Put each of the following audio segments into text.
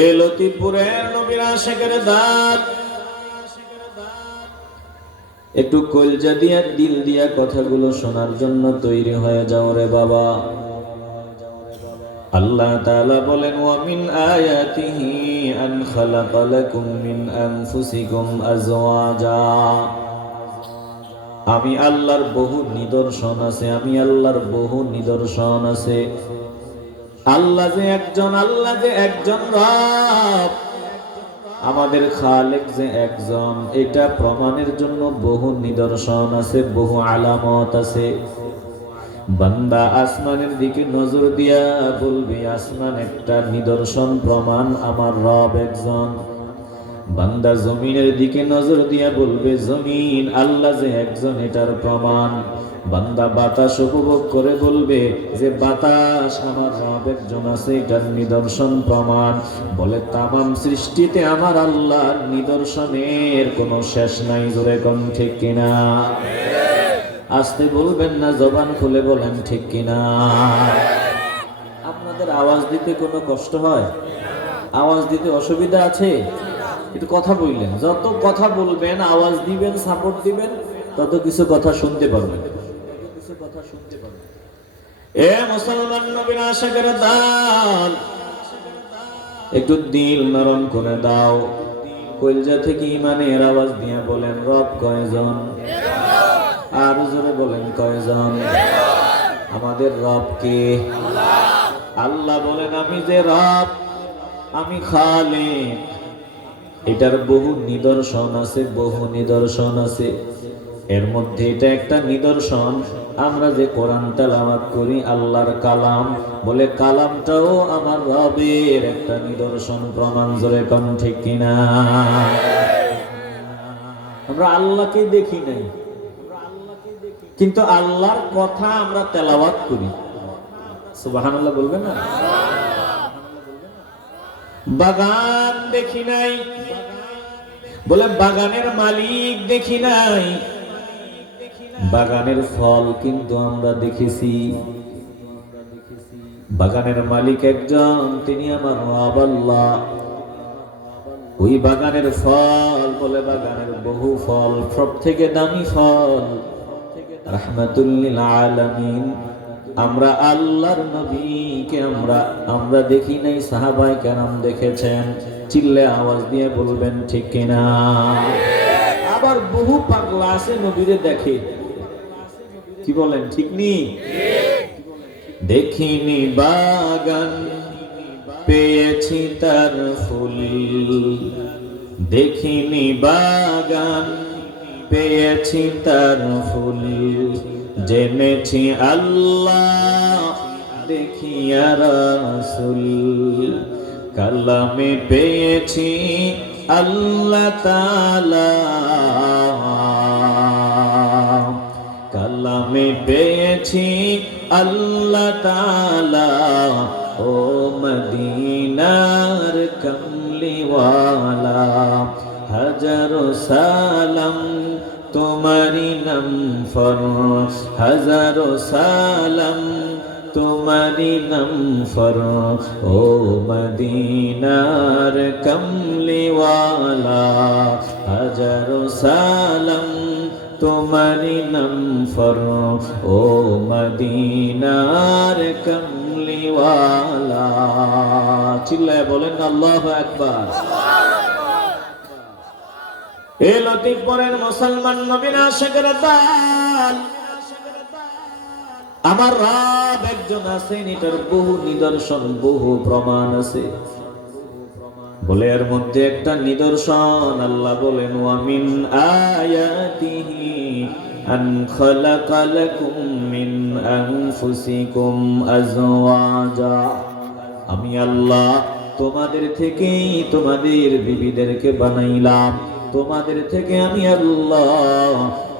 এ লতিফপুরের নবীর আশিকের দাঁত, একটু কলজা দিয়া দিল দিয়া কথাগুলো শোনার জন্য তৈরি হয়ে যাও রে বাবা। আল্লাহ তাআলা বলেন, ওয়া মিন আয়াতিহি আন খালাকা লাকুম মিন আনফুসিকুম আজওয়াজা। আমি আল্লাহর বহু নিদর্শন আছে, আমি আল্লাহর বহু নিদর্শন আছে। আল্লাহ যে একজন রব, আমাদের খালেক যে একজন, এটা প্রমাণের জন্য বহু নিদর্শন আছে, বহু আলামত আছে। বান্দা আসমানের দিকে নজর দিয়া বলবি, আসমান একটা নিদর্শন প্রমাণ আমার রব একজন। বান্দা জমিনের দিকে নজর দিয়া বলবে, জমিন আল্লাহ যে একজন, এটার প্রমাণ। বান্দা বাতাস উপভোগ করে বলবে যে বাতাস আমার রব একজন আছে, এটার নিদর্শন প্রমাণ। বলে তামাম সৃষ্টিতে আমার আল্লাহর নিদর্শনের কোনো শেষ নাই। জোরে কোন ঠিক কিনা? আসতে বলবেন না, জবান খুলে বলেন ঠিক কিনা। আপনাদের আওয়াজ দিতে কোনো কষ্ট হয়? আওয়াজ দিতে অসুবিধা আছে? একটু কথা বললেন, যত কথা বলবেন, আওয়াজ দিবেন, সাপোর্ট দিবেন, তত কিছু কথা শুনতে পারবেন। এ মুসলমান নবীর আশিকের দল, একটু দিল নরম করে দাও। কলজা থেকে ইমানের আওয়াজ দিয়ে বলেন, রব কয়জন? আর জোরে বলেন, কয়জন? আমাদের রব কে? আল্লাহ বলেন, আমি যে রব, আমি খালিক। এটার বহু নিদর্শন আছে, বহু নিদর্শন আছে। এর মধ্যে এটা একটা নিদর্শন, আমরা যে কোরআন তেলাওয়াত করি, আল্লাহর কালাম, বলে কালামটাও আমার রবের একটা নিদর্শন প্রমাণ। জোরে কোন ঠিক কিনা? আমরা আল্লাহকে দেখি নাই, কিন্তু আল্লাহর কথা আমরা তেলাওয়াত করি। সুবহানাল্লাহ বলবেন না? বাগান দেখি নাই, বলে বাগানের মালিক দেখি নাই, বাগানের ফল কিন্তু আমরা দেখেছি। বাগানের মালিক একজন, তিনি আমার রব আল্লাহ। ওই বাগানের ফল, বলে বাগানের বহু ফল, সব থেকে দামি ফল রাহমাতুল লিল আলামিন। আমরা আল্লাহর নবীকে আমরা দেখি নাই, সাহাবায়ে কেরাম দেখেছেন। চিল্লে আওয়াজ দিয়ে বলবেন ঠিক কিনা। আবার বহু পাগলা আছে নবীরে দেখে, কি বলেন ঠিক নি? দেখিনি বাগান, পেয়েছি তার ফুল। দেখিনি বাগান, পেয়েছি তার ফুল। জেনেছি আল্লাহ, দেখিয়া রাসূল। কালামে পেয়েছি আল্লাহ তাআলা, কালামে পেয়েছি আল্লাহ তাআলা। ও মদিনার কমলিওয়ালা, হাজারো সালাম তোমারি নাম ফর, হাজারো সালাম তোমারি নাম ফর। ও মদিনার কমলিওয়ালা, হাজারো সালাম তোমারি নাম ফর। ও মদিনার কমলিওয়ালা। চিল্লায় বলেন আল্লাহু আকবার। এ লতিফপুরের মুসলমান নবীর আশিকের দল, আমার রব একজন আছেন, এটার বহু নিদর্শন, বহু প্রমাণ আছে। বলে এর মধ্যে একটা নিদর্শন, আল্লাহ বলেন, ওয়া মিন আয়াতিহি আন খালাকা লাকুম মিন আনফুসিকুম আজওয়াজা। আমি আল্লাহ তোমাদের থেকেই তোমাদের বিবিদেরকে বানাইলাম। তোমাদের থেকে আমি আল্লাহ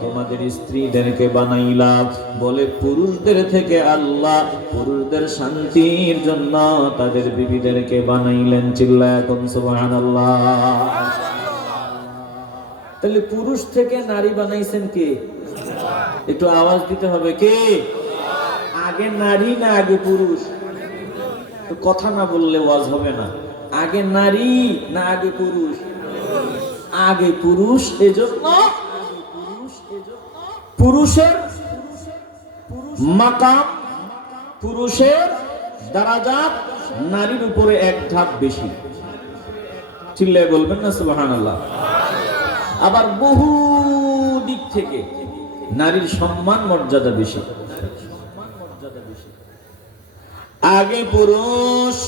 তোমাদের স্ত্রীদেরকে বানাইলাম। বলে পুরুষদের থেকে আল্লাহ পুরুষদের শান্তির জন্য তাদের বিবিদেরকে বানাইলেন। চিল্লায়া কোন সুবহানাল্লাহ। তাহলে পুরুষ থেকে নারী বানাইছেন কে? একটু আওয়াজ দিতে হবে, কে? আগে নারী না আগে পুরুষ? কথা না বললে ওয়াজ হবে না। আগে নারী না আগে পুরুষ? আগে পুরুষ। এজন্য পুরুষের মাকাম, পুরুষের দারাজাত নারীর উপরে এক ধাপ বেশি। চিল্লায় বলবেন না সুবহানাল্লাহ। আবার বহু দিক থেকে নারীর সম্মান মর্যাদা বেশি। আগে পুরুষ।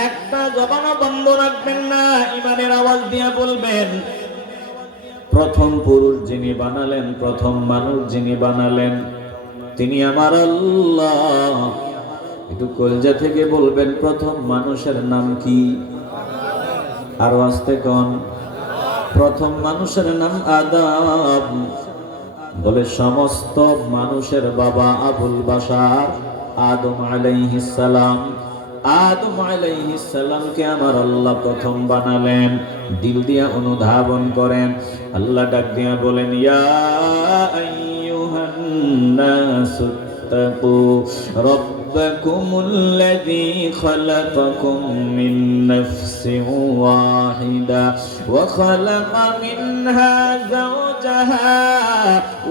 একটা জবানও বন্ধ রাখবেন না, ইমানের আওয়াজ দিয়ে বলবেন, প্রথম পুরুষ যিনি বানালেন, প্রথম মানুষ যিনি বানালেন, তিনি আমার আল্লাহ। একটু কলজা থেকে বলবেন, প্রথম মানুষের নাম কি? আরো আস্তে কোন? প্রথম মানুষের নাম আদম। বলে সমস্ত মানুষের বাবা আবুল বাশার আদম আলাইহিস সালাম। আদম আলাইহিস সালামকে আমার আল্লাহ প্রথম বানালেন। দিল দিয়া অনুধাবন করেন। আল্লাহ ডাক দিয়া বলেন, ইয়া আইয়ুহান নাসু তাকু রাব্বাকুমুল্লাযী খালাকাকুম মিন নাফসিন ওয়াহিদা ওয়া খালাকা মিনহা যাওজাহা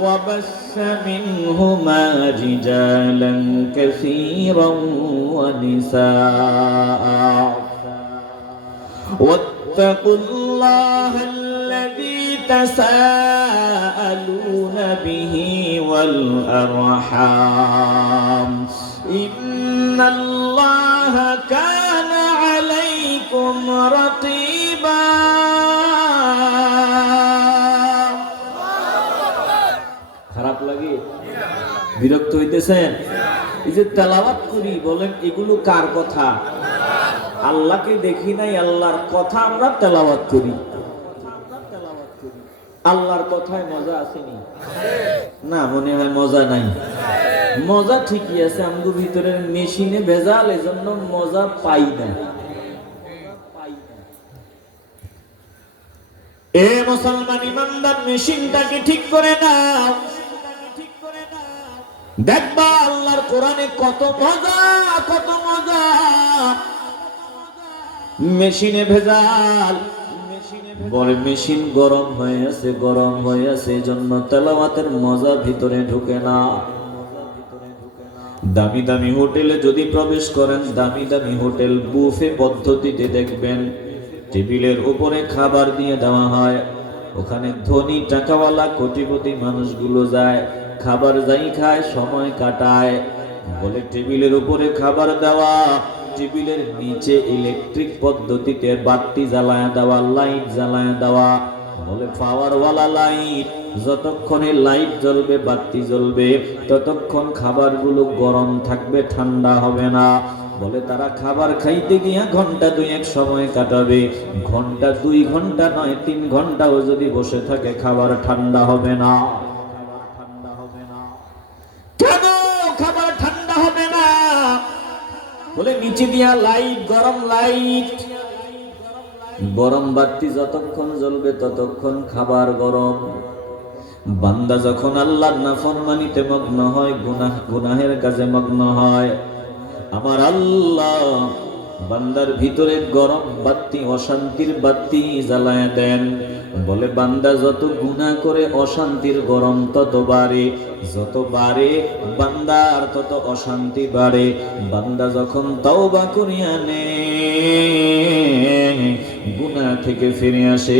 ওয়া বাসসা মিনহুমা রিজালান কাসীরান ওয়া নিসাআ ওয়াত্তাকুল্লাহা আল্লাযী তাসাআলুনা বিহি ওয়াল আরহাম ইন্নাল্লাহা কানা আলাইকুম রাকীবা। খারাপ লাগে? বিরক্ত হইতেছেন? এই যে তেলাওয়াত করি, বলেন এগুলো কার কথা? আল্লাহকে দেখি নাই, আল্লাহর কথা আমরা তেলাওয়াত করি। আল্লাহর কথায় মজা আসেনি? না, মনে হয় মজা নাই। মজা ঠিকই আছে, আমাদের ভিতরের মেশিনে ভেজাল, এজন্য মজা পাই না। এ মুসলমান ইমানদার, মেশিনটাকে ঠিক করে নাও। দেখবা আল্লাহর কোরআনে কত মজা, কত মজা। মেশিনে ভেজাল। বলে মেশিন গরম হয়ে আছে, গরম হয়ে আছে, এজন্য তেলাওয়াতের মজা ভিতরে ঢুকে না। দামি দামি হোটেলে যদি প্রবেশ করেন, দামি দামি হোটেল বুফে পদ্ধতিতে দেখবেন টেবিলের উপরে খাবার দিয়ে দেওয়া হয়। ওখানে ধনী টাকাওয়ালা কোটিপতি মানুষগুলো যায়, খাবার যাই খায়, সময় কাটায়। বলে টেবিলের উপরে খাবার দেওয়া, টেবিলের নিচে ইলেকট্রিক পদ্ধতিতে বাতি জ্বালায় দেওয়া, লাইট জ্বালায় দেওয়া। বলে পাওয়ারওয়ালা লাইট, যতক্ষণে লাইট জ্বলবে, বাতি জ্বলবে, ততক্ষণ খাবারগুলো গরম থাকবে, ঠান্ডা হবে না। বলে তারা খাবার খাইতে গিয়া ঘন্টা দুয়েক সময় কাটাবে। ঘন্টা 2 ঘন্টা নয়, 3 ঘন্টাও যদি বসে থাকে, খাবার ঠান্ডা হবে না। কেন খাবার ঠান্ডা হবে না? বলে নিচে দিয়া লাইট, গরম লাইট, গরম বাতি যতক্ষণ জ্বলবে ততক্ষণ খাবার গরম। বান্দা যখন আল্লাহর নাফরমানিতে মগ্ন হয়, গুনাহের কাজে মগ্ন হয়, আমার আল্লাহ বান্দার ভিতরে গরম বাতি, অশান্তির বাতি জ্বালায় দেন। বলে বান্দা যত গুনাহ করে অশান্তির গরম তত বাড়ে, যত বাড়ে বান্দার তত অশান্তি বাড়ে। বান্দা যখন তওবা করিয়া নেয়, গুনাহ থেকে ফিরে আসে,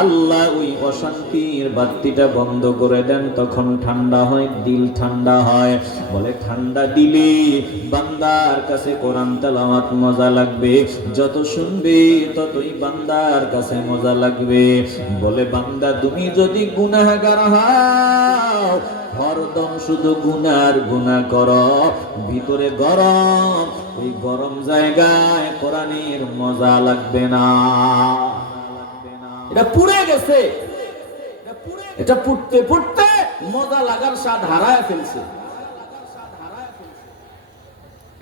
আল্লাহ ওই অশান্তির বাতিটা বন্ধ করে দেন, তখন ঠান্ডা হয়, দিল ঠান্ডা হয়। বলে ঠান্ডা দিলে বান্দার কাছে কোরআন তেলাওয়াত মজা লাগবে, যত শুনবে ততই বান্দার কাছে মজা লাগবে। বলে বান্দা তুমি যদি গুনাহগার হও, হরদম শুধু গুনার গুনাহ করো, ভিতরে গরম, ওই গরম জায়গায় কোরআনের মজা লাগবে না। এটা পুড়ে গেছে, এটা পুড়তে পুড়তে মজা লাগার স্বাদ হারায় ফেলছে।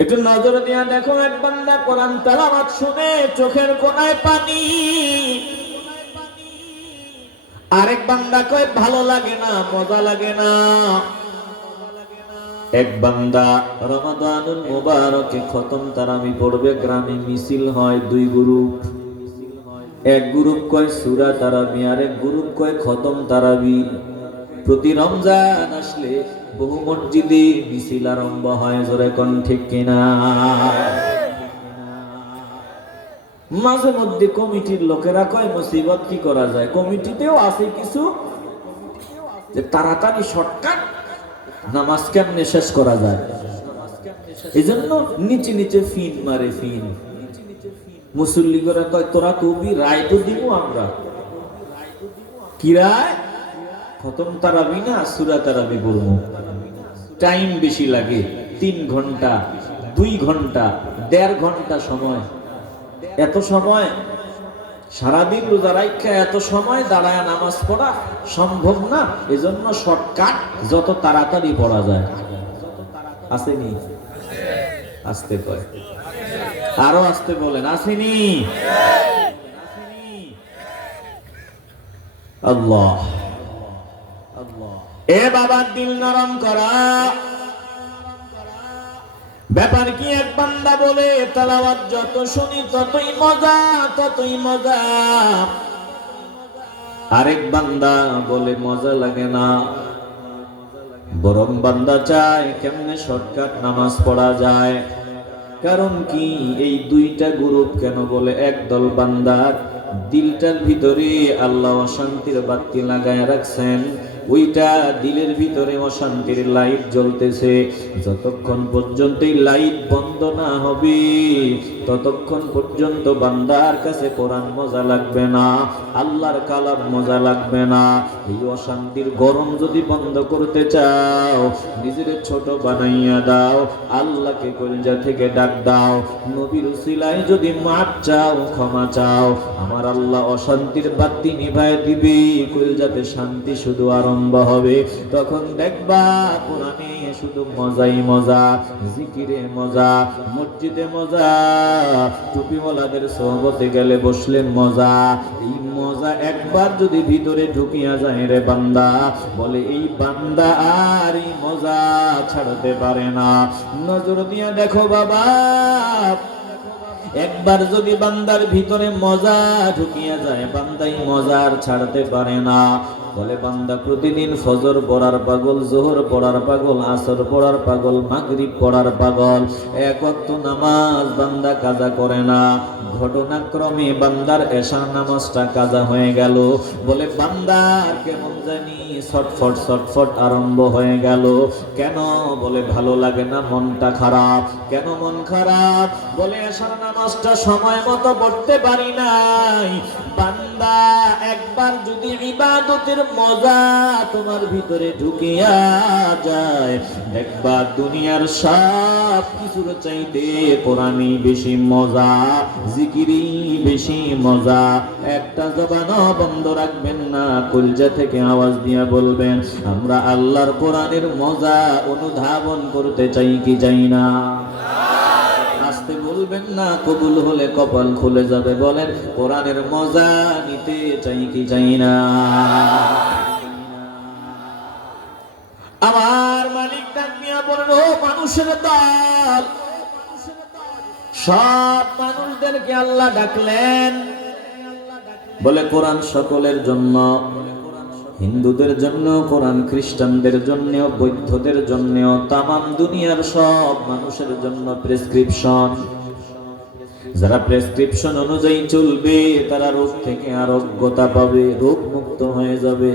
একটু নজর দিয়া দেখো, এক বান্দা কোরআন তেলাওয়াত শুনে চোখের কোণায় পানি, আরেক বান্দা কয় ভালো লাগে না, মজা লাগে না। এক বান্দা রমাদানুল মুবারকে খতম তারাবি পড়বে, গ্রামে মিছিল হয় দুই গ্রুপ। এক গ্রুপ কয় সূরা তারাবি, আর এক গ্রুপ কয় খতম তারাবি। প্রতি রমজান আসলে বহু মসজিদে মিছিল আরম্ভ হয়, জোরে কোন ঠিক কিনা? মাঝে মধ্যে কমিটির লোকেরা কয় মুসিবত কি করা যায়, কমিটিতেও আছে কিছু যে তাড়াতাড়ি শর্টকাট নামাজ কেমনে শেষ করা যায়, এই জন্য নিচে নিচে ফিন মারে ফিন। মুসল্লি করে কয় তোরা কবি রায় তো দিব আমরা, কি রায়? খতম তারাবি না সূরা তারাবি বলবো, টাইম বেশি লাগে, 3 ঘন্টা 2 ঘন্টা 1.5 ঘন্টা সময়। এত সময় সারাদিন রোজা রাখা, এত সময় দাঁড়ায় নামাজ পড়া সম্ভব না, এজন্য শর্টকাট যত তাড়াতাড়ি পড়া যায়। আসেনি? আসতে কয়, আরো আসতে বলেন, আসেনি? আল্লাহ এ বাবা দিল নরম করা। ব্যাপার কি, এক বান্দা বলে তেলাওয়াত যত শুনি ততই মজা, ততই মজা। আরেক বান্দা বলে মজা লাগে না, বরং বান্দা চায় কেমনে শর্টকাট নামাজ পড়া যায়। কারণ কি, এই দুইটা গ্রুপ কেন বলে, একদল বান্দার দিলটার ভিতরে আল্লাহ অশান্তির বাতি লাগায় রাখছেন, ওইটা দিলের ভিতরে অশান্তির লাইট জ্বলতেছে। যতক্ষণ পর্যন্ত এই লাইট বন্ধ না হবে ততক্ষণ পর্যন্ত বান্দার কাছে কোরআন মজা লাগবে না, আল্লাহর কালাম মজা লাগবে না। এই অশান্তির গরম যদি বন্ধ করতে চাও, নিজের ছোট বানাইয়া দাও, আল্লাহকে কলিজা থেকে ডাক দাও, নবীর উসিলায় যদি মাপ চাও, ক্ষমা চাও, আমার আল্লাহ অশান্তির বাতি নিভায় দিবে, কলিজাতে শান্তি শুধু আরম্ভ হবে। তখন দেখবা কোরআনে শুধু মজাই মজা, জিকিরে মজা, মসজিদে মজা, টুপিওয়ালাদের সোহবতে গেলে বসলে মজা। এই মজা একবার যদি ভিতরে ঢুকিয়া যায় রে বান্দা, বলে এই বান্দা আর এই মজা ছাড়তে পারে না। নজর দিয়ে দেখো বাবা, একবার যদি বান্দার ভিতরে মজা ঢুকিয়া যায়, বান্দাই মজার ছাড়তে পারে না। বলে বান্দা প্রতিদিন ফজর পড়ার পাগল, জোহর পড়ার পাগল, আসর পড়ার পাগল, মাগরিব পড়ার পাগল, এক ওয়াক্ত নামাজ বান্দা কাজা করে না। ঘটনাক্রমে বান্দার এশা নামাজটা কাজা হয়ে গেল। বলে বান্দার কেমন জানি ছটফট ছটফট আরম্ভ হয়ে গেল। কেন? বলে ভালো লাগে না, মনটা খারাপ। কেন মন খারাপ? বলে এশার নামাজটা সময় মতো পড়তে পারি নাই। বান্দা একবার যদি ইবাদতের মজা তোমার ভিতরে ঢুকিয়া যায়, দেখবা দুনিয়ার সব কিছুর চাইতে কোরআনই বেশি মজা, জিকিরি বেশি মজা। একটা জবানও বন্ধ রাখবেন না, কলজা থেকে আওয়াজ দিয়া বলবেন, আমরা আল্লাহর কোরআনের মজা অনুধাবন করতে চাই কি চাই না? আসতে বলবেন না, কবুল হলে কপাল খুলে যাবে। বলেন কোরআনের মজা নিতে চাই কি চাই না? আমার মালিক ডাক দিয়া বলেন, ও মানুষের দল, সব মানুষদেরকে আল্লাহ ডাকলেন। বলে কোরআন সকলের জন্য, হিন্দুদের জন্য কোরআন, খ্রিস্টানদের জন্য, বৌদ্ধদের জন্য, তামাম দুনিয়ার সব মানুষের জন্য প্রেসক্রিপশন। যারা প্রেসক্রিপশন অনুযায়ী চলবে তারা রোগ থেকে আরোগ্যতা পাবে, রোগ মুক্ত হয়ে যাবে।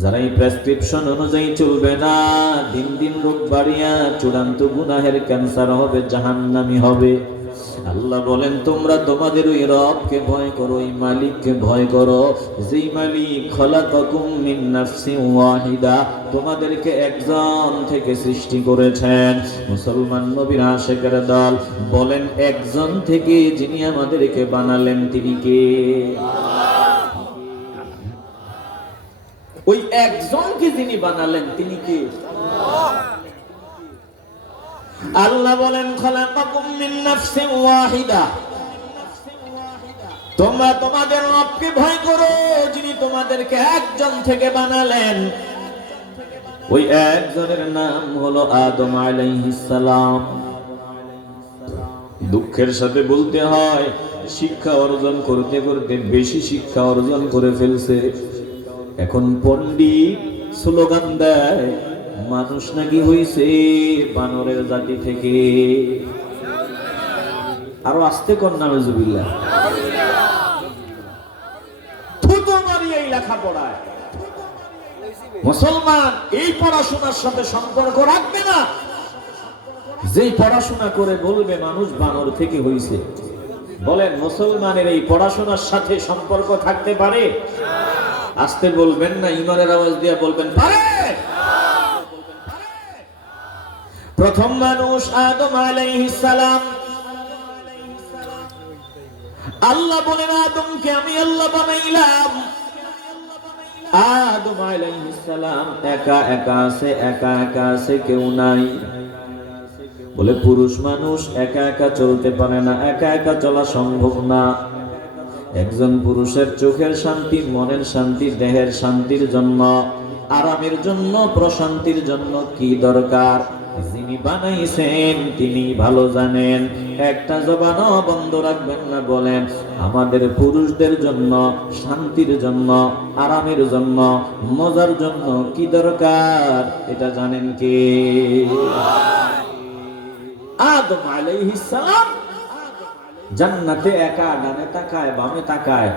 যারা এই প্রেসক্রিপশন অনুযায়ী চলবে না, দিন দিন রোগ বাড়িয়া চূড়ান্ত গুনাহের ক্যান্সার হবে, জাহান্নামী হবে। আল্লাহ বলেন, তোমরা তোমাদের ওই রবকে ভয় করো, ওই মালিককে ভয় করো, যেই মালিক খলাকাকুম মিন নাফসিন ওয়াহিদা, তোমাদেরকে একজন থেকে সৃষ্টি করেছেন। মুসলমান নবীর আশিকের দল বলেন, একজন থেকে যিনি আমাদেরকে বানালেন তিনি কে? ওই একজনকে যিনি বানালেন তিনি কে? আল্লাহ বলেন, খলাকাকুম মিন নাফসিন ওয়াহিদা, তোমরা তোমাদের রবকে ভয় করো যিনি তোমাদেরকে একজন থেকে বানালেন। ওই একজনের নাম হলো আদম আলাইহিস সালাম। দুঃখের সাথে বলতে হয়, শিক্ষা অর্জন করতে করতে বেশি শিক্ষা অর্জন করে ফেলছে। এখন পণ্ডিত স্লোগান দেয় মানুষ নাকি হইছে বানরের জাতি থেকে। আরো আসতে কর নাউজুবিল্লাহ। থুতু মারিয়ে লেখাপড়ায় মুসলমান এই পড়াশোনার সাথে সম্পর্ক রাখবে না। যেই পড়াশোনা করে বলবে মানুষ বানর থেকে হইছে, বলেন মুসলমানের এই পড়াশোনার সাথে সম্পর্ক থাকতে পারে? আসতে বলবেন না, ইমানের আওয়াজ দিয়ে বলবেন পারে। প্রথম মানুষ আদম আলাইহিস সালাম। আল্লাহ বলেন আদমকে আমি আল্লাহ বানাইলাম। আদম আলাইহিস সালাম একা একা আছে, একা একা আছে, কেউ নাই। বলে পুরুষ মানুষ একা একা চলতে পারে না, একা একা চলা সম্ভব না। একজন পুরুষের চোখের শান্তি, মনের শান্তি, দেহের শান্তির জন্য, আরামের জন্য, প্রশান্তির জন্য কি দরকার যিনি বানাইছেন তিনি ভালো জানেন। একটা জবানও বন্ধ রাখবেন না, বলেন আমাদের পুরুষদের জন্য শান্তির জন্য, আরামের জন্য, মজার জন্য কি দরকার এটা জানেন কে? আদম আলাইহিস সালাম জান্নাতে একা, ডানে তাকায় বামে তাকায়,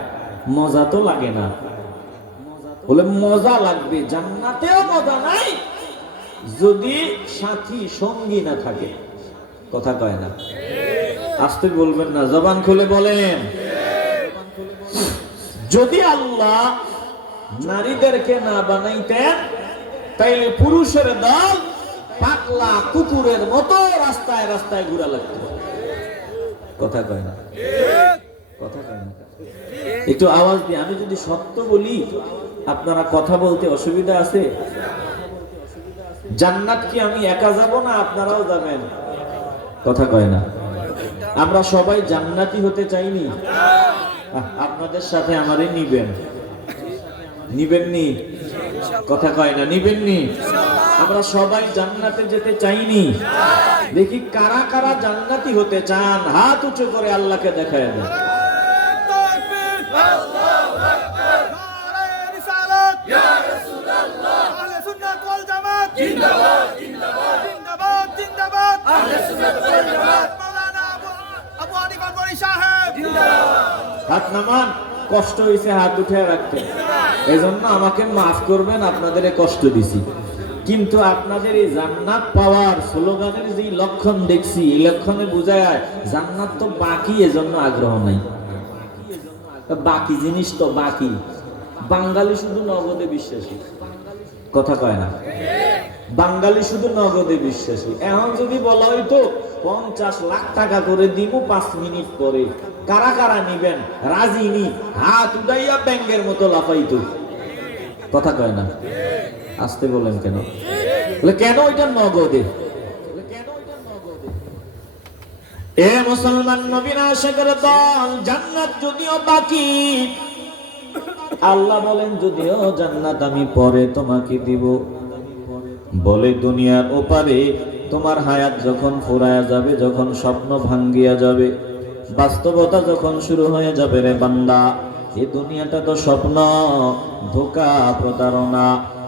মজা তো লাগে না। বলে মজা লাগবে, জান্নাতেও মজা নাই যদি সাথী সঙ্গী না থাকে। কথা কয় না, আসতে বলবেন না, জবান খুলে বলেন। যদি আল্লাহ নারীদেরকে না বানাইতেন তাইলে পুরুষের দল পাগলা কুকুরের মতো রাস্তায় রাস্তায় ঘোরা লাগতো। কথা কয় না, কথা কয় না। একটু আওয়াজ দিয়ে, আমি যদি সত্য বলি আপনারা কথা বলতে অসুবিধা আছে? জান্নাত কি আমি একা যাব না আপনারাও যাবেন? কথা কয় না। আমরা সবাই জান্নাতি হতে চাইনি? আপনাদের সাথে আমারে নিবেন, নিবেননি? কথা কয় না, নিবেননি? আমরা সবাই জান্নাতে যেতে চাইনি? দেখি কারা কারা জান্নাতি হতে চান, হাত উঁচু করে আল্লাহকে দেখায় দেন। হাত নামান, কষ্ট হয়েছে হাত উঠে রাখতে, এজন্য আমাকে মাফ করবেন, আপনাদের কষ্ট দিছি। কিন্তু আপনাদের এই জান্নাত পাওয়ার স্লোগানের যে লক্ষণ দেখছি, এই লক্ষণে বোঝায় জান্নাত তো বাকি, এজন্য আগ্রহ নাই। বাকি জিনিস তো বাকি। বাঙালি শুধু নগদে বিশ্বাসী। কথা কয় না, বাঙালি শুধু নগদে বিশ্বাসী। এখন যদি বলা হইতো 50 লাখ টাকা করে দিব 5 মিনিট পরে, কারা কারা নিবেন? রাজি নি, হাত উঠাইয়া ব্যাংকের মতো লাফাইতো। কথা কয় না, আসতে বলেন কেন? কেন ওইটা নগদে? এ মুসলমান নবীর আশিকের দল, জান্নাত যদিও বাকি, আল্লাহ বলেন যদিও জান্নাত আমি পরে তোমাকে দিব। বলে দুনিয়ার ওপারে তোমার হায়াত যখন ফুরায়া যাবে, যখন স্বপ্ন ভাঙ্গিয়া যাবে, বাস্তবতা যখন শুরু হয়ে যাবে, রে বান্দা এই দুনিয়াটা তো স্বপ্ন, ধোঁকা, প্রতারণা।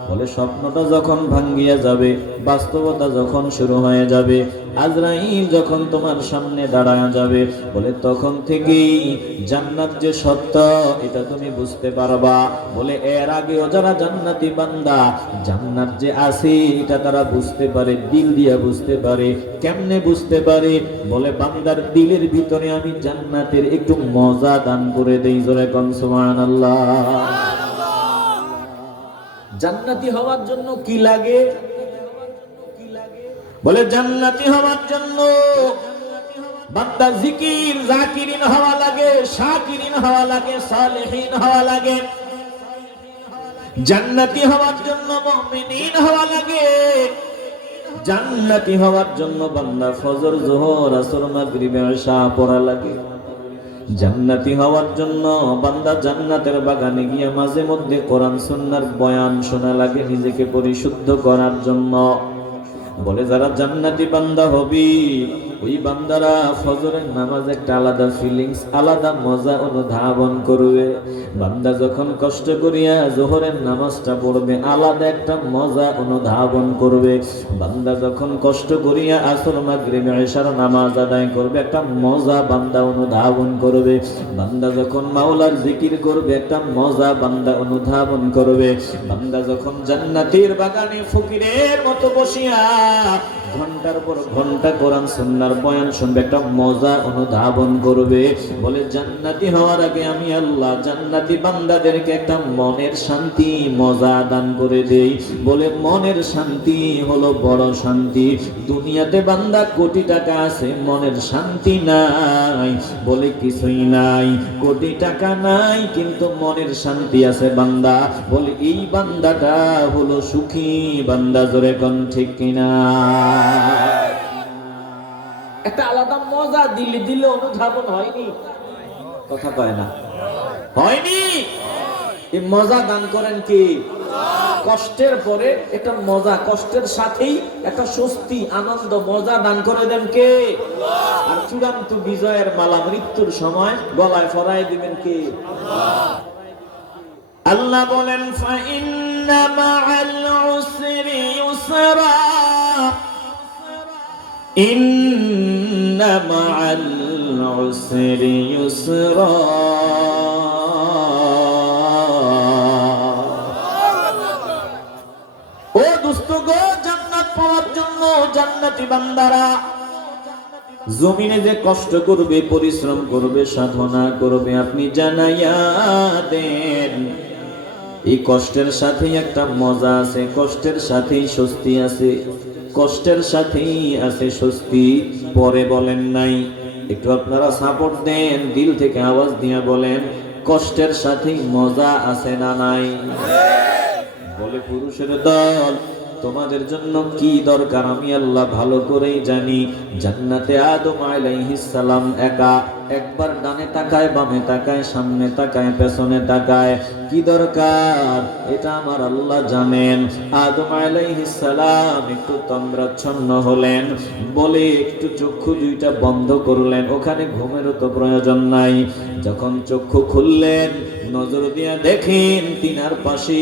বলে স্বপ্নটা যখন ভাঙ্গিয়া যাবে, বাস্তবতা যখন শুরু হয়ে যাবে, আজরাইল যখন তোমার সামনে দাঁড়ায় যাবে, বলে তখন থেকেই জান্নাত যে সত্য এটা তুমি বুঝতে পারবা। বলে এর আগেও যারা জান্নাতি বান্দা জান্নাত যে আছে এটা তারা বুঝতে পারে, দিল দিয়া বুঝতে পারে। কেমনে বুঝতে পারে? বলে বান্দার দিলের ভিতরে আমি জান্নাতের একটু মজা দান করে দেই। জোরে কোন সুবহানাল্লাহ। জান্নাতি হওয়ার জন্য কি লাগে? বলে জান্নাতি হওয়ার জন্য বান্দা জিকির জাকিরিন হওয়া লাগে, শাকিরিন হওয়া লাগে, সালেহিন হওয়া লাগে। জান্নাতি হওয়ার জন্য মুমিনিন হওয়া লাগে। জান্নাতি হওয়ার জন্য বান্দা ফজর, যোহর, আসর, মাগরিব, ইশা পড়া লাগে। জান্নাতি হওয়ার জন্য বান্দা জান্নাতের বাগানে গিয়ে মাঝে মধ্যে কোরআন সুন্নাহর বয়ান শোনা লাগে নিজেকে পরিশুদ্ধ করার জন্য। বলে যারা জান্নাতি বান্দা হবি ওই বান্দারা ফজরের নামাজ একটা আলাদা ফিলিংস, আলাদা মজা অনুধাবন করবে। বান্দা যখন কষ্ট করিয়া জোহরের নামাজটা পড়বে আলাদা একটা মজা অনুধাবন করবে। বান্দা যখন কষ্ট করিয়া আসর মাগরিব ইশার নামাজ আদায় করবে একটা মজা বান্দা অনুধাবন করবে। বান্দা যখন মাওলার জিকির করবে একটা মজা বান্দা অনুধাবন করবে। বান্দা যখন জান্নাতের বাগানে ফকিরের মতো বসিয়া ঘন্টার পর ঘন্টা কোরআন সুন্নাহর বয়ান শুনবে একটা মজা অনুধাবন করবে। বলে জান্নাতি হওয়ার আগে আমি আল্লাহ জান্নাতি বান্দাদেরকে একটা মনের শান্তি মজা দান করে দেই। বলে মনের শান্তি হলো বড় শান্তি। দুনিয়াতে বান্দা কোটি টাকা আছে মনের শান্তি নাই, বলে কিছুই নাই। কোটি টাকা নাই কিন্তু মনের শান্তি আছে বান্দা, বলে এই বান্দাটা হলো সুখী বান্দা। জোরে কোন ঠিক কিনা? একটা আলাদা মজা দিলে দিলে অনুধাবন হয়নি, কথা কয় না, হয়নি। এই মজা দান করেন কি? কষ্টের পরে একটা মজা, কষ্টের সাথেই একটা স্বস্তি আনন্দ মজা দান করে দেন কে? আর চূড়ান্ত বিজয়ের মালা মৃত্যুর সময় গলায় পরায় দিবেন কে? আল্লাহ বলেন ফাইন্না মাআল উসরি ইউসরা, ইন্না মাআল উসরি ইউসরা। ও দোস্ত গো, জান্নাত পাওয়ার জন্য জান্নাতি বান্দারা জমিনে যে কষ্ট করবে, পরিশ্রম করবে, সাধনা করবে, আপনি জানাইয়া দেন এই কষ্টের সাথেই একটা মজা আছে, কষ্টের সাথেই স্বস্তি আছে, কষ্টের সাথেই আছে স্বস্তি। পরে বলেন নাই, একটু আপনারা সাপোর্ট দেন, দিল থেকে আওয়াজ দিয়ে বলেন কষ্টের সাথেই মজা আছে না নাই? বলে পুরুষের দল তোমাদের জন্য কি দরকার আমি আল্লাহ ভালো করেই জানি। জান্নাতে আদম আলাইহিস সালাম একা, একবার ডানে তাকায়, বামে তাকায়, সামনে তাকায়, পেছনে তাকায়, কি দরকার এটা আমার আল্লাহ জানেন। আদম আলাইহিস সালাম একটু তন্দ্রাচ্ছন্ন হলেন, বলে একটু চক্ষু দুইটা বন্ধ করলেন, ওখানে ঘুমেরও তো প্রয়োজন নাই। যখন চক্ষু খুললেন নজর দিয়া দেখেন তিনার পাশে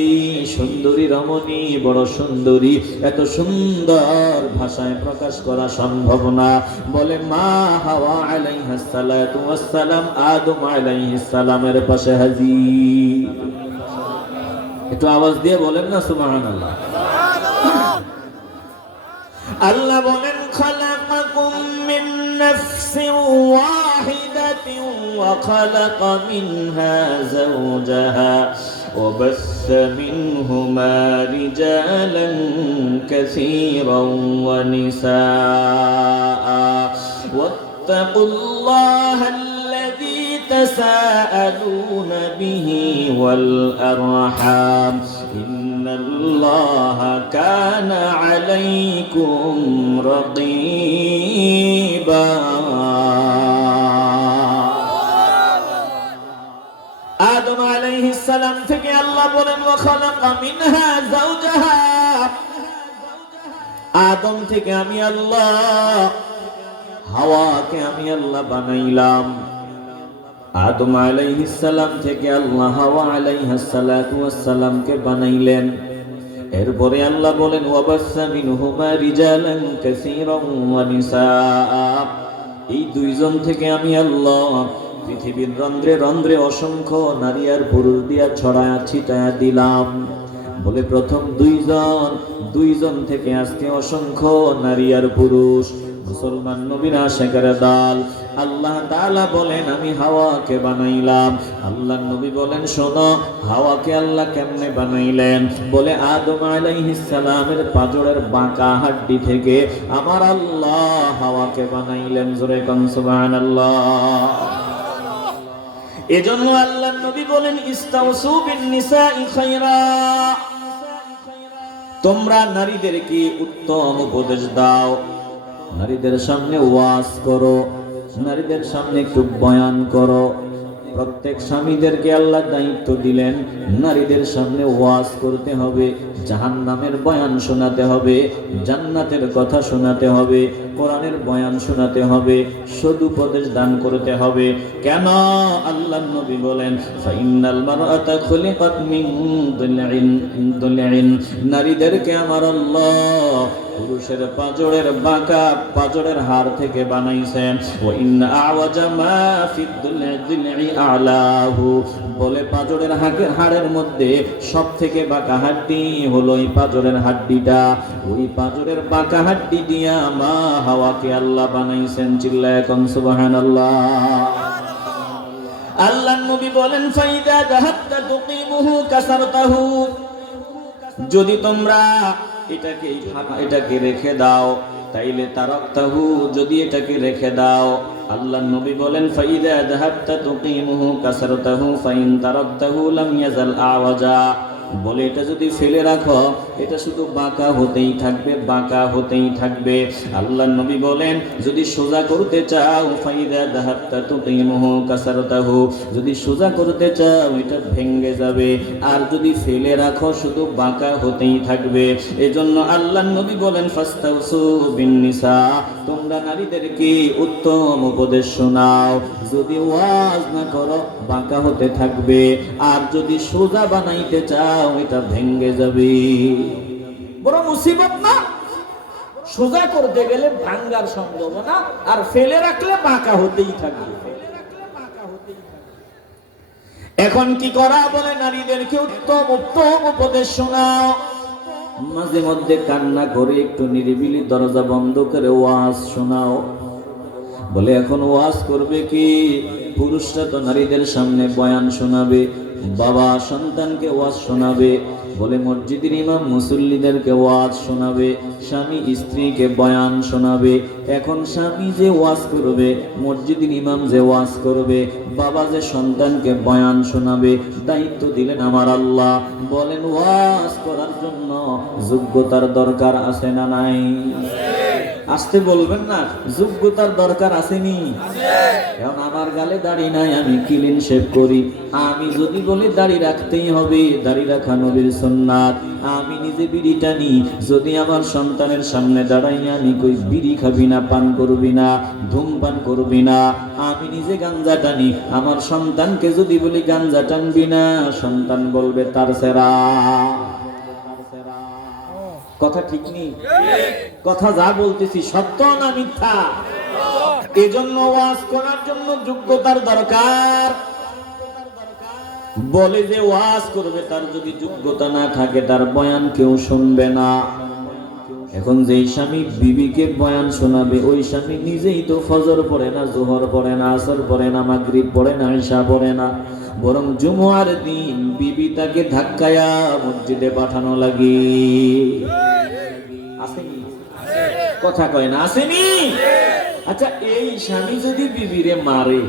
সুন্দরী রমণী, বড় সুন্দরী, এত সুন্দর ভাষায় প্রকাশ করা সম্ভব না। বলে মা হাওয়া আলাইহিস সালাতু ওয়াস সালাম আদম আলাইহিস সালামের পাশে হাজির। একটু আওয়াজ দিয়ে বলেন না সুবহানাল্লাহ। আল্লাহ বলেন খালাকাকুম মিন নাফসিন ওয়াহিদাতিন ওয়া খালাকা মিনহা যাওজাহা ওয়া বাসসা মিনহুমা রিজালান কাসীরান ওয়া নিসাআ ওয়াত্তাকুল্লাহা আল্লাযী তাসাআলুনা বিহি ওয়াল আরহাম ইন্নাল্লাহা কানা আলাইকুম রাকীবা। আদম আলাইহিস সালাম থেকে আল্লাহ বলেন ওয়া খালাকা মিনহা যাওজাহা, আদম থেকে আমি আল্লাহ হাওয়াকে আমি আল্লাহ বানাইলাম। আদম আলাইহিস সালাম থেকে আল্লাহ হাওয়া আলাইহিস সালাতু ওয়াস সালামকে বানাইলেন। এরপরে আল্লাহ বলেন ওয়া বাসসা মিনহুমা রিজালান কাসীরান ওয়া নিসাআ, এই দুইজন থেকে আমি আল্লাহ পৃথিবীর রন্ধ্রে রন্ধ্রে অসংখ্য নারী আর পুরুষ দিয়া ছড়ায়া ছিটায়া দিলাম। বলে প্রথম দুইজন থেকে আজকে অসংখ্য নারী আর পুরুষ, মুসলমান নবীর আশিকের দল। আল্লাহ তাআলা বলেন আমি হাওয়াকে বানাইলাম। আল্লাহ নবী বলেন শোনো হাওয়াকে আল্লাহ কেমনে বানাইলেন? বলে আদম আলাইহিস সালামের পাঁজরের বাঁকা হাড্ডি থেকে আমার আল্লাহ হাওয়াকে বানাইলেন। জোরে কোন সুবহানাল্লাহ। এজন্য আল্লাহ নবী বলেন ইস্তাউসু বিন নিসাই খায়রা, তোমরা নারীদেরকে উত্তম উপদেশ দাও, নারীদের সামনে ওয়াজ করো, নারীদের সামনে একটু বয়ান করো। প্রত্যেক স্বামীদেরকে আল্লাহ দায়িত্ব দিলেন, নারীদের সামনে ওয়াজ করতে হবে, জাহান্নামের বয়ান শোনাতে হবে, জান্নাতের কথা শোনাতে হবে, কোরআনের বয়ান শোনাতে হবে, সদুপদেশ দান করতে হবে। কেন? আল্লাহর নবী বলেন, ফাইন্নাল মারআতা খুলিকাত মিন দুলইন, নারীদেরকে আমার আল্লাহ পুরুষের পাঁজরের বাঁকা পাঁজরের হাড় থেকে বানাইছেন। ওয়া ইন্না আওয়াজা মা ফিদ দুলই আলাহু, বলে পাঁজরের হাড়ের মধ্যে সব থেকে বাঁকা হাড্ডি হলো এই পাঁজরের হাড্ডিটা। ওই পাঁজরের বাঁকা হাড্ডি দিয়া মা হাওয়াকে আল্লাহ বানাইছেন। চিল্লায় এখন সুবহানাল্লাহ। আল্লাহর নবী বলেন, ফাইদা যাহাবতা তুকিমুহু কাসারতাহু, যদি তোমরা এটাকে রেখে দাও তাইলে তারাকতাহু, যদি এটাকে রেখে দাও। আল্লাহর নবী বলেন, ফাইদা যাহাবতা তুকিমুহু কাসারতাহু ফাইন তারাকতাহু লাম ইয়াজাল আওয়াজা, বলে এটা যদি ফেলে রাখো এটা শুধু বাঁকা হতেই থাকবে, বাঁকা হতেই থাকবে। আল্লাহর নবী বলেন, যদি সোজা করতে চাও ফাইদা যাহাবতা তুকিমুহু কাসারতাহু, যদি সোজা করতে চাও এটা ভেঙে যাবে, আর যদি ফেলে রাখো শুধু বাঁকা হতেই থাকবে। এজন্য আল্লাহর নবী বলেন, ফাস্তাউসু বিন্নিসা, তোমরা নারীদেরকে উত্তম উপদেশ শোনাও। যদি ওয়াজ না করো বাঁকা হতে থাকবে, আর যদি সোজা বানাইতে চাও এটা ভেঙে যাবে। বড় মুসিবত না? সোজা করতে গেলে ভাঙ্গার সম্ভাবনা, আর ফেলে রাখলে বাঁকা হতেই থাকবে। এখন কি করা? বলে নারীদেরকে উত্তম উত্তম উপদেশ শোনাও। মাঝে মধ্যে কান্না করে একটু নিরিবিলি দরজা বন্ধ করে ওয়াজ শোনাও। বলে এখন ওয়াজ করবে কি? পুরুষরা তো নারীদের সামনে বয়ান শোনাবে, বাবা সন্তানকে ওয়াজ শোনাবে, বলে মসজিদের ইমাম মুসল্লিদেরকে ওয়াজ শোনাবে, স্বামী স্ত্রীকে বয়ান শোনাবে। এখন স্বামী যে ওয়াজ করবে, মসজিদের ইমাম যে ওয়াজ করবে, বাবা যে সন্তানকে বয়ান শোনাবে, দায়িত্ব দিলেন আমার আল্লাহ। বলেন ওয়াজ করার জন্য যোগ্যতার দরকার আছে না নাই? আসতে বলবেন না, যোগ্যতার দরকার আসেনি? এখন আমার গালে দাড়ি নাই, আমি ক্লিন শেভ করি, আমি যদি বলি দাড়ি রাখতেই হবে, দাড়ি রাখা নবীর সুন্নাত, আমি নিজে বিড়ি টানি, যদি আমার সন্তানের সামনে দাঁড়াই আমি কই বিড়ি খাবি না, পান করবি না, ধূমপান করবি না, আমি নিজে গাঞ্জা টানি, আমার সন্তানকে যদি বলি গাঞ্জা টানবি না, সন্তান বলবে তার সেরা। কথা ঠিক নেই? কথা যা বলতেছি সত্য না মিথ্যা? এজন্য ওয়াজ করার জন্য যোগ্যতার দরকার। বলে যে ওয়াজ করবে তার যদি যোগ্যতা না থাকে তার বয়ান কেউ শুনবে না। এখন যেই স্বামী বিবিকে বয়ান শোনাবে ওই স্বামী নিজেই তো ফজর পড়ে না, জোহর পড়ে না, আসর পড়ে না, মাগরিব পড়ে না, ইশা পড়ে না, বরং জুমার দিন বিবি তাকে ধাক্কায়া মসজিদে পাঠানো লাগে। আসেনি? কথা কয় না, আসেনি? আচ্ছা, এই স্বামী যদি বিবিরে মারে,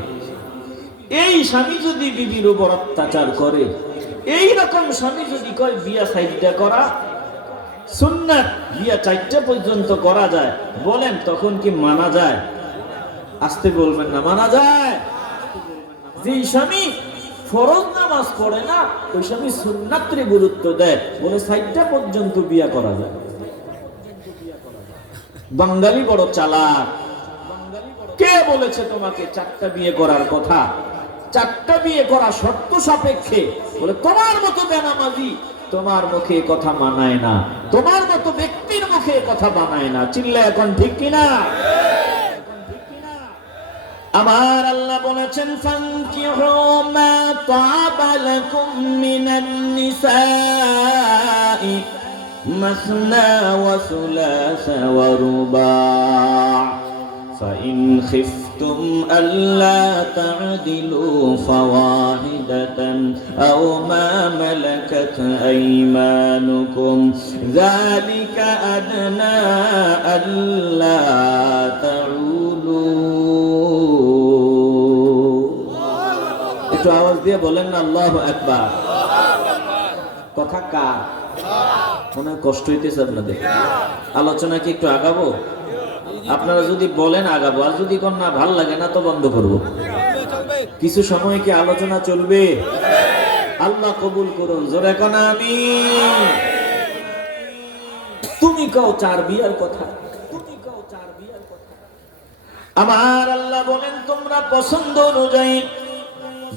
এই স্বামী যদি বিবির উপর অত্যাচার করে, এই রকম স্বামী যদি কয় বিয়া সাইডটা করা সুন্নাত, বিয়া 4টা পর্যন্ত করা যায়, বলেন তখন কি মানা যায়? আসতে বলবেন না, মানা যায়? যে স্বামী ফরজ নামাজ পড়ে না ওই স্বামী সুন্নাতরে গুরুত্ব দেয়, বলে 4টা পর্যন্ত বিয়া করা যায়। বাঙালি বড় চালাক। কে বলেছে তোমাকে 4টা বিয়ে করার কথা? 4টা বিয়ে করা শর্ত সাপেক্ষে। বলে তোমার মতো বেনামাজি তোমার মুখে কথা মানায় না, তোমার মতো ব্যক্তির মুখে কথা মানায় না। চিল্লা এখন ঠিক কিনা? আমার আল্লাহ বলেছেন, ফানকিহু মা তাবা লাকুম মিনান নিসাই মাসনা ওয়া সুলাসা ওয়া রুবা' فإن خفتم ألا تعدلوا فواحدة أو ما ملكت أيمانكم ذلك أدنى ألا تعولوا। একটু আওয়াজ দিয়ে বলেন না আল্লাহু আকবার। কথা কার? মনে কষ্ট হইতেছে আপনাদের? আলোচনা কি একটু আগাবো? আপনারা যদি বলেন আগাবো, আর যদি কোন না ভাল লাগে না তো বন্ধ করব। কিছু সময় কি আলোচনা চলবে? আল্লাহ কবুল করুন, জোরে কোন আমিন। তুমি কও চার বিয়ার কথা, আমার আল্লাহ বলেন তোমরা পছন্দ অনুযায়ী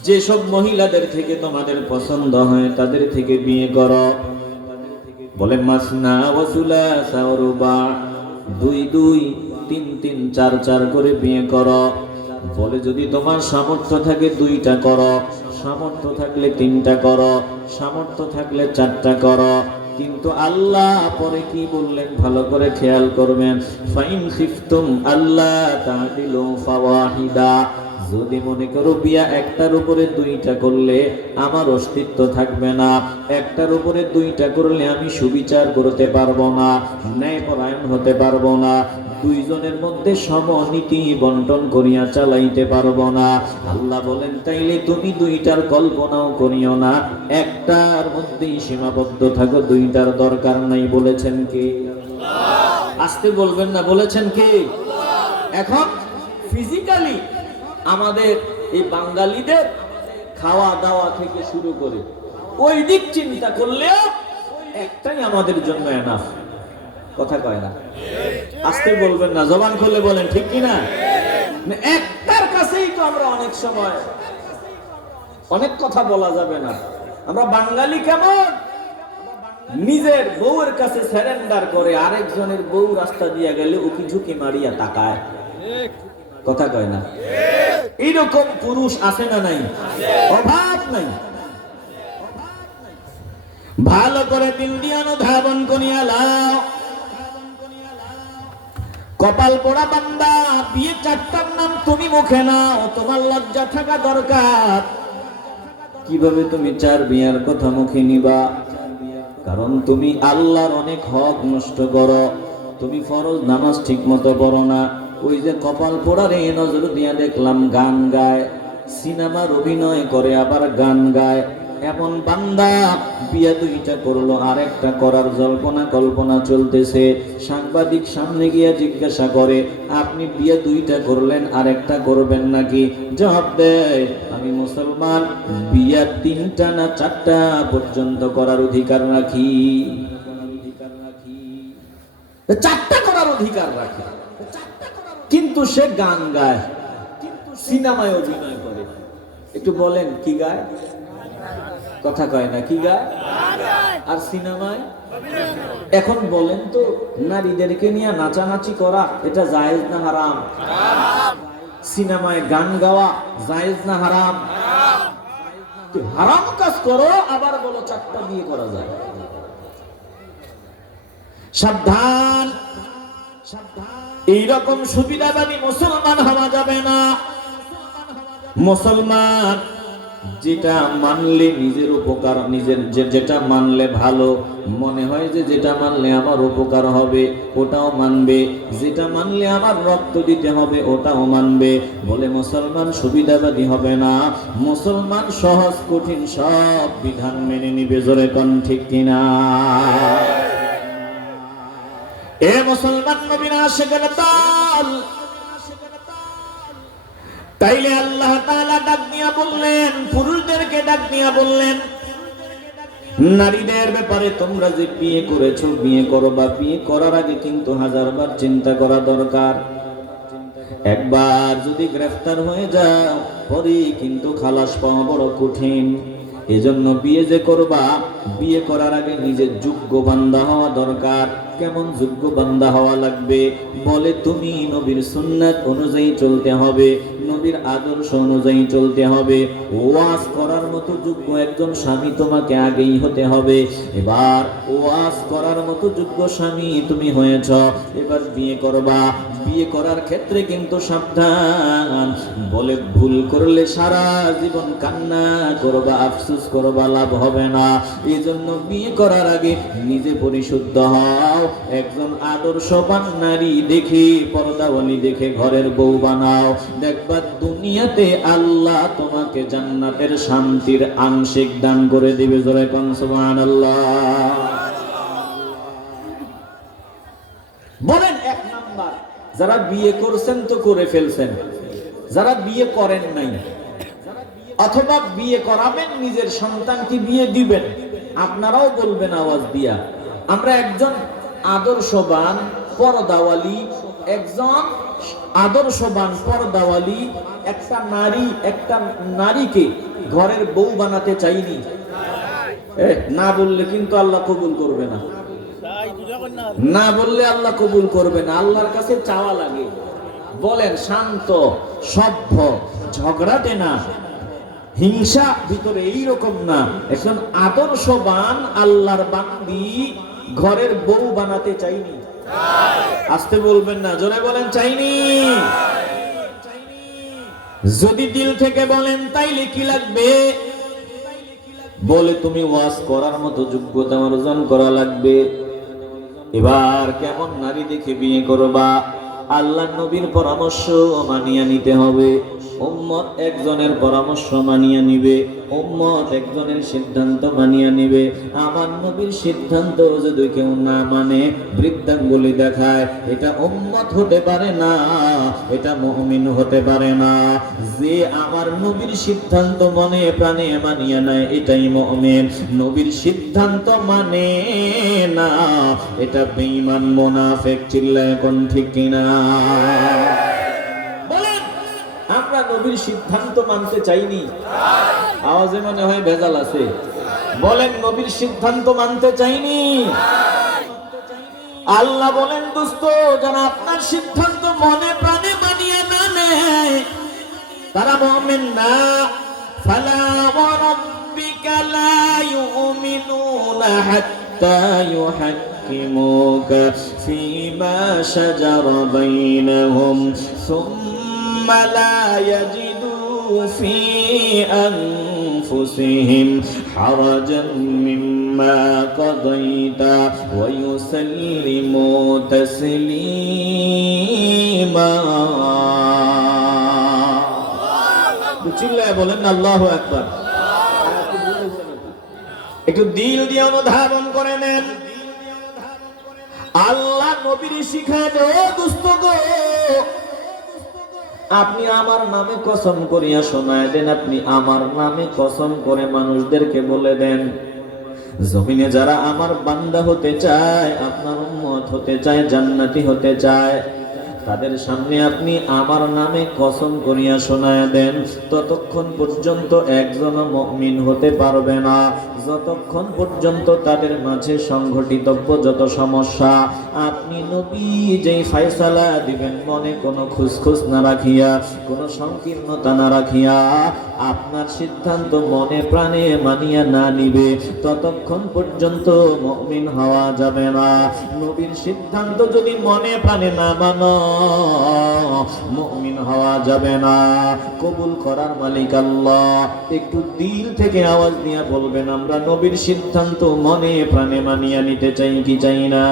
যেসব মহিলাদের থেকে তোমাদের পছন্দ হয় তাদের থেকে বিয়ে করো। বলে মাসনা ওয়া সুলাসা ওয়া রুবা, 2 2 3 3 4 4 করে বিয়ে করো। বলে যদি তোমার সামর্থ্য থাকে 2টা করো, সামর্থ্য থাকলে 3টা করো, সামর্থ্য থাকলে 4টা করো। কিন্তু আল্লাহ পরে কি বললেন ভালো করে খেয়াল করবেন, ফাইন খিফতুম আল্লাহ তাদিলু ফাওয়াহিদা, যদি মনে করো বিয়া একটার উপরে 2টা করলে আমার অস্তিত্ব থাকবে না, একটার উপরে 2টা করলে আমি সুবিচার করতে পারবো না, ন্যায়পরায়ণ হতে পারবো না, দুইজনের মধ্যে সমনীতি বন্টন করিয়া চালাইতে পারবো না। আল্লাহ বলেন তাইলে তুমি 2টার কল্পনাও করিও না, একটার মধ্যেই সীমাবদ্ধ থাকো, 2টার দরকার নাই। বলেছেন কে? আসতে বলবেন না, বলেছেন কে? এখন ফিজিক্যালি আমাদের এই বাঙালিদের খাওয়া দাওয়া থেকে শুরু করে ওই দিক চিন্তা করলেও একটাই আমাদের জন্য এনাফ। কথা কয় না? আসতে বলবেন না, জবান খুলে বলেন ঠিক কিনা? একটার কাছেই তো আমরা অনেক সময় অনেক কথা বলা যাবে না। আমরা বাঙালি কেমন, নিজের বউয়ের কাছে সারেন্ডার করে আরেকজনের বউ রাস্তা দিয়ে গেলে উকি ঝুঁকি মারিয়া তাকায়। কথা কয় না? এইরকম পুরুষ আছে না নাই? অভাব নাই। ভালো করে দিল দিয়ে অনুধাবন করিয়া লাও, কপাল পোড়া বান্দা, বিয়ে 4টার নাম তুমি মুখে নাও, তোমার লজ্জা থাকা দরকার। কিভাবে তুমি 4 বিয়ার কথা মুখে নিবা? কারণ তুমি আল্লাহর অনেক হক নষ্ট করো, তুমি ফরজ নামাজ ঠিক মতো পড়ো না। ওই যে কপাল পোড়া রে, নজর দিয়া দেখলাম গান গায়, সিনেমার অভিনয় করে আবার গান গায়। এমন বান্দা বিয়া 2টা করলো, আরেকটা করার জল্পনা কল্পনা চলতেছে। সাংবাদিক সামনে গিয়া জিজ্ঞাসা করে, আপনি বিয়া 2টা করলেন, আরেকটা করবেন নাকি? জবাব দেয়, আমি মুসলমান, বিয়া 3টা না 4টা পর্যন্ত করার অধিকার রাখি। 4টা করার অধিকার রাখি, কিন্তু সে গান গায়, সিনেমায় অভিনয় করে। একটু বলেন কি গায়? কথা কয় না, কি গায়? আর সিনেমায়। এখন বলেন তো, নারীদেরকে নিয়ে নাচানাচি করা এটা জায়েজ না হারাম? সিনেমায় গান গাওয়া জায়েজ না হারাম? হারাম কাজ করো, আবার বলো 4টা বিয়ে করা যায়। সাবধান, এইরকম সুবিধাবাদী মুসলমান হওয়া যাবে না। মুসলমান যেটা মানলে নিজের উপকার, নিজের যেটা মানলে ভালো মনে হয় যে যেটা মানলে আমার উপকার হবে ওটাও মানবে, যেটা মানলে আমার রক্ত দিতে হবে ওটাও মানবে। বলে মুসলমান সুবিধাবাদী হবে না, মুসলমান সহজ কঠিন সব বিধান মেনে নিবে। জোরে কোন ঠিক কিনা? এ মুসলমান নবীর আশিকের দল, তাইলে আল্লাহ তাআলা ডাক দিয়া বললেন, পুরুষদেরকে ডাক দিয়া বললেন, নারীদের ব্যাপারে তোমরা যে বিয়ে করেছো, বিয়ে করবা, বিয়ে করার আগে কিন্তু 1000বার চিন্তা করা দরকার। একবার যদি গ্রেফতার হয়ে যাও পরে কিন্তু খালাস পাওয়া বড় কঠিন। এজন্য বিয়ে যে করবা, বিয়ে করার আগে নিজের যোগ্য বান্দা হওয়া দরকার। কেমন যোগ্য বান্দা হওয়া লাগবে? বলে তুমি নবীর সুন্নাত অনুযায়ী চলতে হবে, নবীর আদর্শ অনুযায়ী চলতে হবে। ওয়াজ করার মতো যোগ্য একজন স্বামী তোমাকে আগেই হতে হবে। এবার ওয়াজ করার মতো যোগ্য স্বামী তুমি হয়েছ, এবার বিয়ে করবা। বিয়ে করার ক্ষেত্রে কিন্তু সাবধান। বলে ভুল করলে সারা জীবন কান্না করবা, আফসোস করবা, লাভ হবে না। এই জন্য বিয়ে করার আগে নিজে পরিশুদ্ধ হও, একজন আদর্শবান নারী দেখে, পর্দাওয়ালি দেখে ঘরের বউ বানাও। দেখবা দুনিয়াতে আল্লাহ তোমাকে জান্নাতের শান্তির আংশিক দান করে দিবে। জোরে কোন সুবহানাল্লাহ। বলেন 1 নাম্বার যারা বিয়ে করছেন তো করে ফেলছেন, যারা বিয়ে করেন নাই অথবা বিয়ে করাবেন, নিজের সন্তানকে বিয়ে দিবেন, আপনারাও বলবেন আওয়াজ দিয়া, আমরা একজন আদর্শবান পর্দাওয়ালী, একজন আদর্শবান পর্দাওয়ালী একটা নারীকে ঘরের বউ বানাতে চাইনি। না বললে কিন্তু আল্লাহ কবুল করবে না, না বললে আল্লাহ কবুল করবে না। আল্লাহর কাছে চাওয়া লাগে। বলেন শান্ত, সভ্য, ঝগড়াটে না, হিংসা ভিতরে এইরকম না, একজন আদর্শবান আল্লাহর বান্দি ঘরের বউ বানাতে চাইনি। আসতে বলবেন না, জোরে বলেন চাইনি। যদি দিল থেকে বলেন তাইলে কি লাগবে? বলে তুমি ওয়াজ করার মতো যোগ্যতা অর্জন করা লাগবে। এবার কেমন নারী দেখে বিয়ে করবা? আল্লাহ নবীর পরামর্শ মানিয়ে নিতে হবে। উম্মত একজনের পরামর্শ মানিয়ে নিবে, উম্মত একজনের সিদ্ধান্ত মানিয়ে নিবে। আমার নবীর সিদ্ধান্ত যদি কেউ না মানে, বৃদ্ধাঙ্গুলি দেখায়, এটা উম্মত হতে পারে না, এটা মুমিন হতে পারে না। যে আমার নবীর সিদ্ধান্ত মনে প্রাণে মানিয়ে নেয়, এটাই মুমিন। নবীর সিদ্ধান্ত মানে না, এটা বেঈমান মুনাফিক। চিল্লায় কোন ঠিক কিনা? বলেন, আমরা নবীর সিদ্ধান্ত মানতে চাইনি। আওয়াজে মনে হয় ভেজাল আছে। বলেন, নবীর সিদ্ধান্ত মানতে চাইনি। আল্লাহ বলেন, দোস্ত, যারা আপনার সিদ্ধান্ত মনে প্রাণে মানিয়ে না নেয়, তারা মুমিন না। ফালা ওয়া রাব্বিকা লা ইউমিনুনা হাত্তা ইউহাক্কিমুকা ফীমা শাজারা বাইনাহুম সুম্মা লা ইয়াজিদু ফী আনফুসিহিম হারাজান মিম্মা কাদাইতা ওয়া ইউসাল্লিমু তাসলিমা। চিল্লায় বলেন আল্লাহু আকবার। একটু দিল দিয়ে অনুধাবন করে নেন। আল্লাহ নবীর শিখায় দে, দোস্ত গো, আপনি আমার নামে কসম করিয়া শোনায় দেন, আপনি আমার নামে কসম করে মানুষদেরকে বলে দেন, জমিনে যারা আমার বান্দা হতে চায়, আপনার উম্মত হতে চায়, জান্নাতি হতে চায়, তাদের সামনে আপনি আমার নামে কসম করিয়া শোনায়া দেন। ততক্ষণ পর্যন্ত একজন মুমিন হতে পারবে না, যতক্ষণ পর্যন্ত তাদের মাঝে সংঘটিতব্য যত সমস্যা, আপনি নবী যেই ফয়সালা দিবেন, মনে কোনো খুসখুস না রাখিয়া, কোনো সংকীর্ণতা না রাখিয়া, আপনার সিদ্ধান্ত মনে প্রাণে মানিয়া না নিবে, ততক্ষণ পর্যন্ত মুমিন হওয়া যাবে না। নবীর সিদ্ধান্ত যদি মনে প্রাণে না মানো, মুমিন হওয়া যাবে না। কবুল করার মালিক আল্লাহ। একটু দিল থেকে আওয়াজ দিয়ে বলবেন, আমরা নবীর সিদ্ধান্ত মনে প্রাণে মানিয়ে নিতে চাই কি চাই না?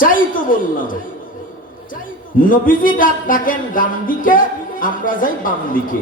চাই তো বললাম। নবীজি ডাকেন ডান দিকে, আমরা যাই বাম দিকে।